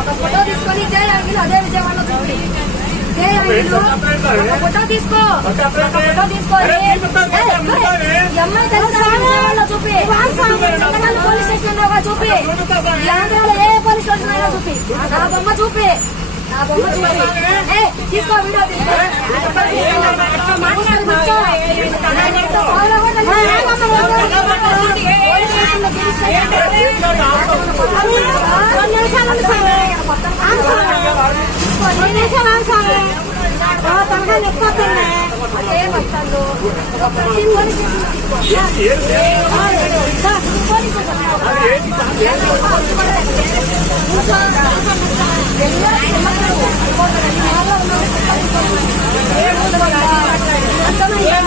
ఒక ఫోటో తీసుకొని ఇదే యాంగిల్ అదే విజయవాడలో చూపి. ఇదే యాంగిల్ ఒక ఫోటో తీసుకో. ఫోటో తీసుకొని అమ్మాయి తెలుసా విజయవాడలో చూపి. పోలీస్ స్టేషన్ చూపి. ఆంధ్రాలో ఏ పోలీస్ స్టేషన్ అయినా చూపి. నా బొమ్మ చూపి. నా బొమ్మ చూపి. తీసుకో వీడియో తీసుకో. అర్థమైందా?